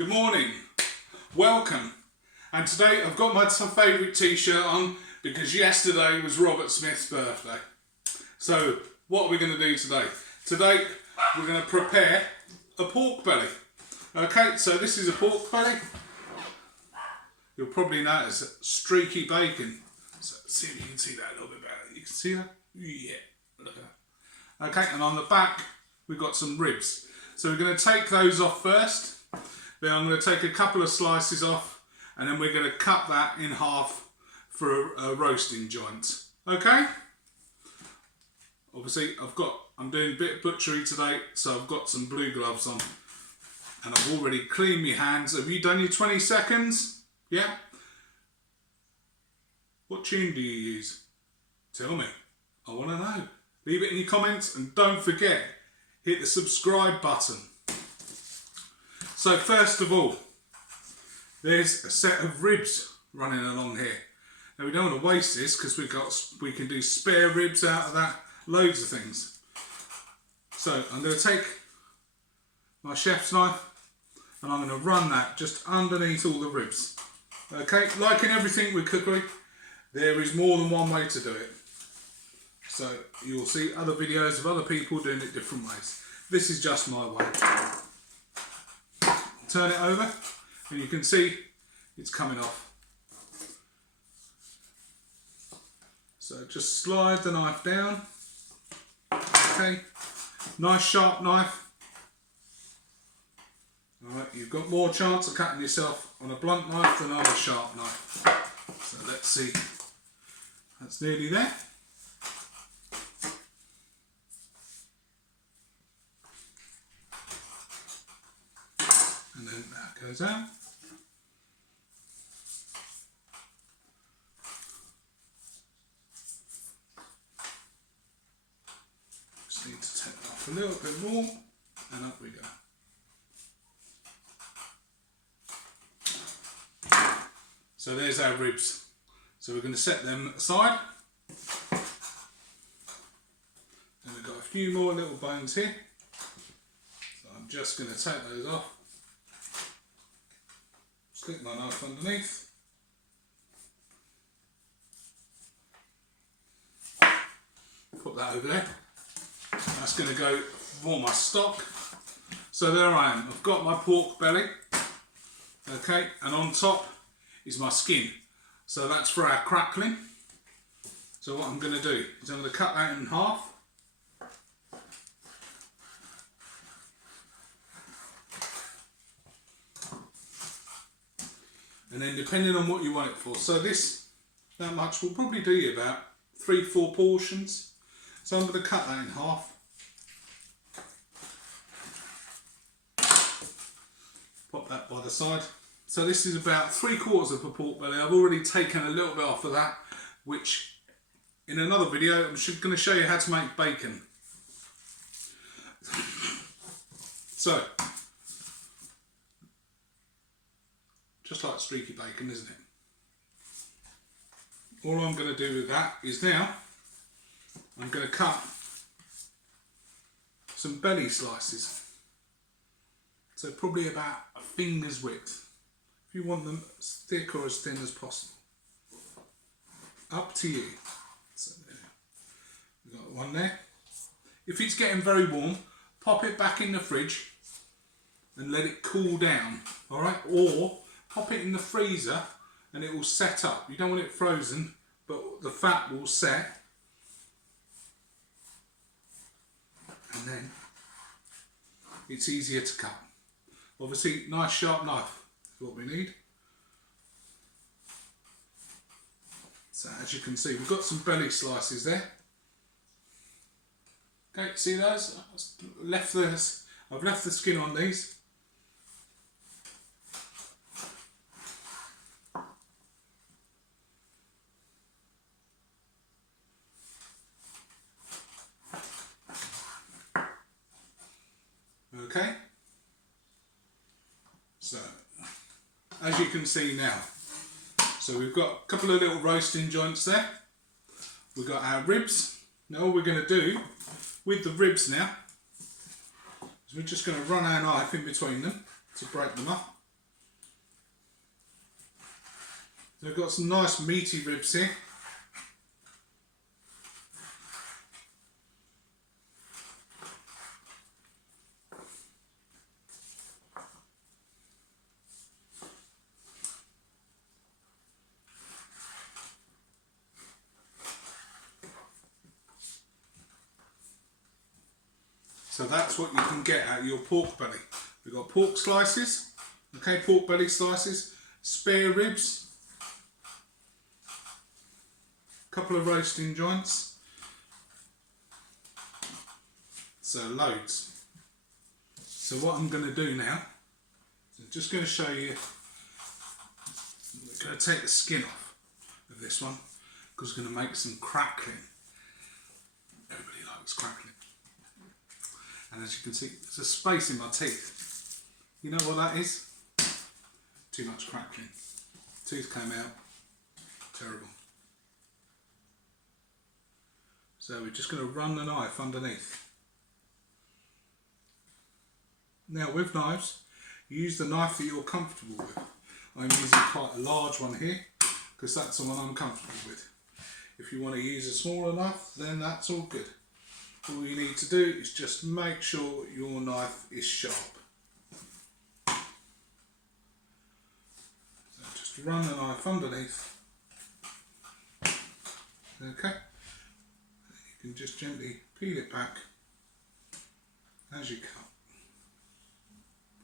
Good morning, welcome, and today I've got my favourite t-shirt on because yesterday was Robert Smith's birthday. So what are we going to do today? Today we're going to prepare a pork belly. Okay, so this is a pork belly. You'll probably notice streaky bacon. So see if you can see that a little bit better. You can see that? Yeah, look at that. Okay, and on the back we've got some ribs. So we're going to take those off first. Then I'm going to take a couple of slices off, and then we're going to cut that in half for a roasting joint. Okay? Obviously, I'm doing a bit of butchery today, so I've got some blue gloves on, and I've already cleaned my hands. Have you done your 20 seconds? Yeah? What tune do you use? Tell me. I want to know. Leave it in your comments, and don't forget, hit the subscribe button. So first of all, there's a set of ribs running along here. Now we don't want to waste this because we can do spare ribs out of that, loads of things. So I'm going to take my chef's knife and I'm going to run that just underneath all the ribs. Okay, like in everything with cookery, there is more than one way to do it. So you'll see other videos of other people doing it different ways. This is just my way. Turn it over and you can see it's coming off. So just slide the knife down. Okay, nice sharp knife. Alright, you've got more chance of cutting yourself on a blunt knife than on a sharp knife. So let's see, that's nearly there. And then that goes out. Just need to take it off a little bit more, and up we go. So there's our ribs. So we're going to set them aside. And we've got a few more little bones here. So I'm just going to take those off. Stick my knife underneath. Put that over there. That's going to go for my stock. So there I am. I've got my pork belly. Okay, and on top is my skin. So that's for our crackling. So what I'm going to do is I'm going to cut that in half. And then depending on what you want it for, so that much will probably do you about 3-4 portions. So I'm going to cut that in half. Pop that by the side. So this is about 3/4 of a pork belly. I've already taken a little bit off of that, which in another video I'm going to show you how to make bacon. So, just like streaky bacon, isn't it? All I'm going to do with that is now I'm going to cut some belly slices. So probably about a finger's width. If you want them as thick or as thin as possible. Up to you. So there. We've got one there. If it's getting very warm, pop it back in the fridge and let it cool down. Alright? Or pop it in the freezer and it will set up. You don't want it frozen, but the fat will set. And then it's easier to cut. Obviously, nice sharp knife is what we need. So as you can see, we've got some belly slices there. Okay, see those? I've left the skin on these. Okay, so as you can see now, so we've got a couple of little roasting joints there. We've got our ribs. Now all we're going to do with the ribs now is we're just going to run our knife in between them to break them up. So we've got some nice meaty ribs here. So that's what you can get out of your pork belly. We've got pork slices, okay, pork belly slices, spare ribs, a couple of roasting joints, so loads. So what I'm going to do now, I'm just going to show you, I'm going to take the skin off of this one because we're going to make some crackling. Everybody likes crackling. And as you can see, there's a space in my teeth. You know what that is? Too much crackling. Tooth came out. Terrible. So we're just going to run the knife underneath. Now with knives, use the knife that you're comfortable with. I'm using quite a large one here because that's the one I'm comfortable with. If you want to use a smaller knife, then that's all good. All you need to do is just make sure your knife is sharp. So just run the knife underneath. Okay. You can just gently peel it back as you cut.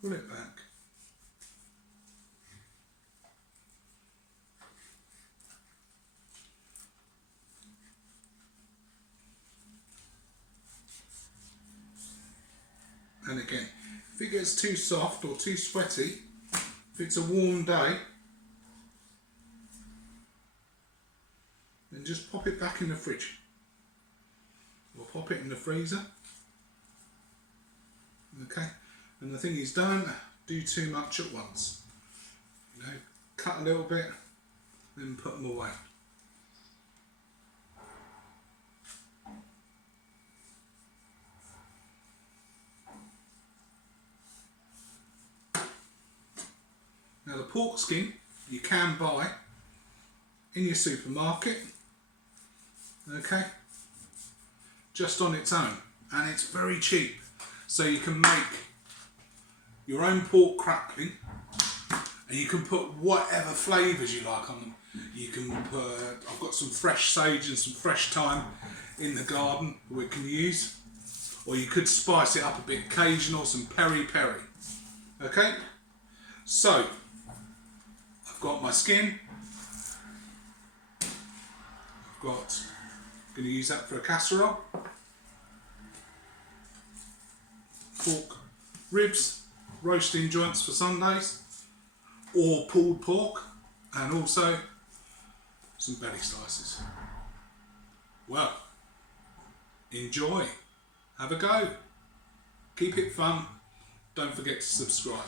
Pull it back. And again, if it gets too soft or too sweaty, if it's a warm day, then just pop it back in the fridge. Or pop it in the freezer. Okay, and the thing is, don't do too much at once. You know, cut a little bit, then put them away. Now the pork skin you can buy in your supermarket, okay, just on its own, and it's very cheap. So you can make your own pork crackling, and you can put whatever flavours you like on them. You can put, I've got some fresh sage and some fresh thyme in the garden we can use, or you could spice it up a bit, Cajun or some peri-peri. Okay, so I've got my skin. I'm going to use that for a casserole. Pork ribs, roasting joints for Sundays, or pulled pork, and also some belly slices. Well, enjoy, have a go, keep it fun, don't forget to subscribe.